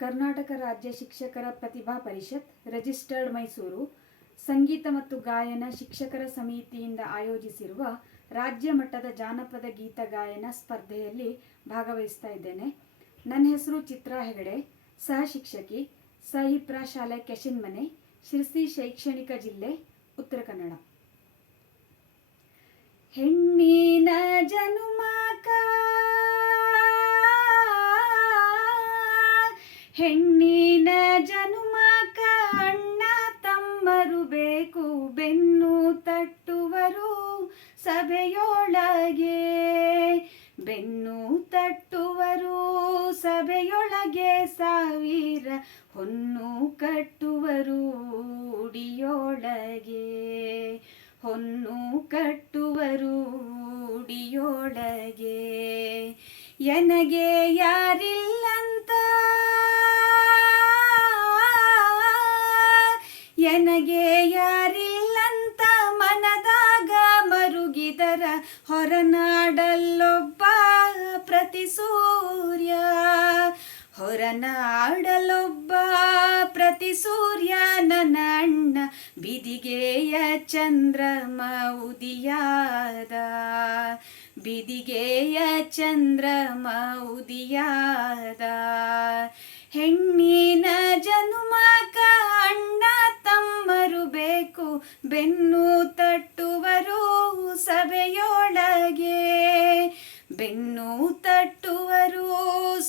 ಕರ್ನಾಟಕ ರಾಜ್ಯ ಶಿಕ್ಷಕರ ಪ್ರತಿಭಾ ಪರಿಷತ್ ರಿಜಿಸ್ಟರ್ಡ್ ಮೈಸೂರು ಸಂಗೀತ ಮತ್ತು ಗಾಯನ ಶಿಕ್ಷಕರ ಸಮಿತಿಯಿಂದ ಆಯೋಜಿಸಿರುವ ರಾಜ್ಯ ಮಟ್ಟದ ಜಾನಪದ ಗೀತ ಗಾಯನ ಸ್ಪರ್ಧೆಯಲ್ಲಿ ಭಾಗವಹಿಸ್ತಾ ಇದ್ದೇನೆ. ನನ್ನ ಹೆಸರು ಚಿತ್ರಾ ಹೆಗಡೆ, ಸಹ ಶಿಕ್ಷಕಿ, ಸಹಿಪ್ರಾ ಶಾಲೆ ಕೆಶಿನ್ಮನೆ, ಶಿರಸಿ ಶೈಕ್ಷಣಿಕ ಜಿಲ್ಲೆ, ಉತ್ತರ ಕನ್ನಡ. ಹೆಣ್ಣಿನ ಜನುಮಕ ಹೆಣ್ಣಿನ ಜನುಮಕ ಅಣ್ಣ ತಮ್ಮರು ಬೇಕು, ಬೆನ್ನು ತಟ್ಟುವರು ಸಭೆಯೊಳಗೆ, ಬೆನ್ನು ತಟ್ಟುವರು ಸಭೆಯೊಳಗೆ, ಸಾವಿರ ಹೊನ್ನು ಕಟ್ಟುವರು ಉಡಿಯೊಳಗೆ, ಹೊನ್ನು ಕಟ್ಟುವರು ಉಡಿಯೊಳಗೆ. ಎನಗೆ ಯಾರಿಲ್ಲಂತ, ಎನಗೆ ಯಾರಿಲ್ಲಂತ ಮನದಾಗ ಮರುಗಿದರ, ಹೊರನಾಡಲ್ಲೊಬ್ಬ ಪ್ರತಿ ಸೂರ್ಯ, ಹೊರನಾಡಲೊಬ್ಬ ಪ್ರತಿ ಸೂರ್ಯ, ನನ್ನ ಅಣ್ಣ ಬಿದಿಗೆಯ ಚಂದ್ರಮ ಉದಿಯಾದ, ಬಿದಿಗೆಯ ಚಂದ್ರಮ ಉದಿಯಾದ. ಹೆಣ್ಣಿನ ಜನುಮಕ ಅಣ್ಣ ತಮ್ಮರು ಬೇಕು, ಬೆನ್ನು ತಟ್ಟುವರು ಸಭೆಯೊಳಗೆ, ಬೆನ್ನು ತಟ್ಟುವರು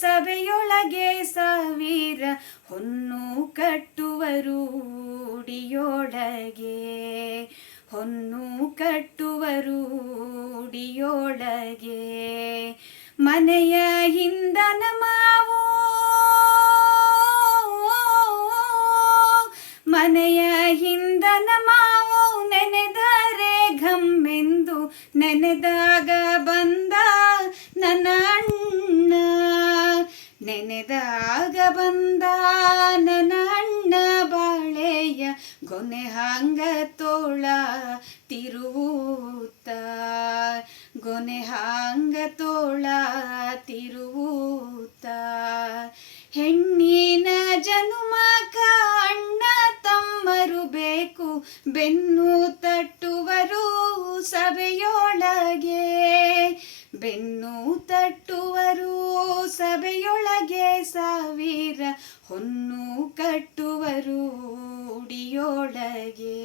ಸಭೆಯೊಳಗೆ, ಸಾವಿರ ಹೊನ್ನು ಕಟ್ಟುವರು ಉಡಿಯೊಳಗೆ, ಹೊನ್ನು ಕಟ್ಟುವರು ಉಡಿಯೊಳಗೆ. ಮನೆಯ ಹಿಂದನ ಮಾವು, ಮನೆಯ ಹಿಂದನ ಮಾವು, ನೆನೆದರೆ ಘಮ್ಮೆಂದು ನೆನೆದಾಗ ಬಂದ ನನ್ನ ಅಣ್ಣ, ನೆನೆದಾಗ ಬಂದ ನನ್ನ ಅಣ್ಣ, ಬಾಳೆಯ ಗೊನೆ ಹಾಂಗ ತೋಳ ತಿರುವೂತ, ಗೊನೆ ಹಾಂಗ ತೋಳ ತಿರುವೂತ. ಹೆಣ್ಣಿನ ಜನುಮಕ ಅಣ್ಣ ತಮ್ಮರು ಬೇಕು, ಬೆನ್ನು ತಟ್ಟುವರು ಸಭೆಯೊಳಗೆ, ಬೆನ್ನು ತಟ್ಟುವರು ಸಭೆಯೊಳಗೆ, ಸಾವಿರ ಹೊನ್ನು ಕಟ್ಟುವರು ಉಡಿಯೊಳಗೆ,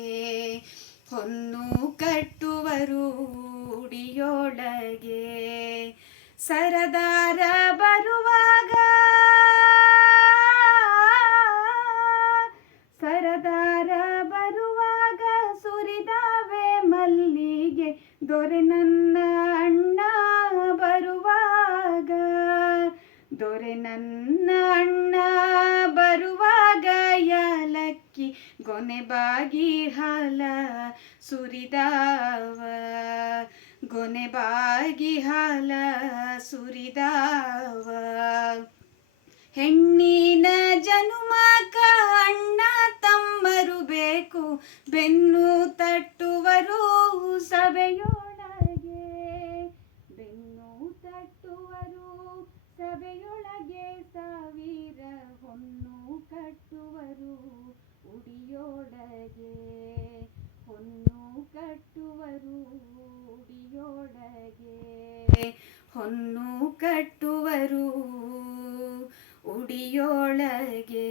ಹೊನ್ನು ಕಟ್ಟುವರು ಉಡಿಯೊಳಗೆ. ಸರದಾರ ಬರುವಾಗ, ಸರದಾರ ಬರುವಾಗ ಸುರಿದಾವೆ ಮಲ್ಲಿಗೆ, ದೊರೆ ನನ್ನ ಅಣ್ಣ ಬರುವಾಗ, ದೊರೆ ನನ್ನ ಅಣ್ಣ ಬರುವಾಗ, ಯಾಲಕ್ಕಿ ಗೊನೆ ಬಾಗಿ ಹಾಲ ಸುರಿದಾವ, ಗೊನೆ ಬಾಗಿ ಹಾಲ ಸುರಿದಾವ. ಹೆಣ್ಣಿನ ಜನುಮಕ ಅಣ್ಣ ತಮ್ಮರು ಬೇಕು, ಬೆನ್ನು ತಟ್ಟುವರು ಸಭೆಯೊಳಗೆ, ಬೆನ್ನು ತಟ್ಟುವರು ಸಭೆಯೊಳಗೆ, ಸಾವಿರ ಹೊನ್ನು ಕಟ್ಟುವರು ಉಡಿಯೊಳಗೆ, ಹೊನ್ನು ಕಟ್ಟುವರು ಉಡಿಯೊಳಗೆ, ಹೊನ್ನು ಕಟ್ಟುವರು ಉಡಿಯೊಳಗೆ.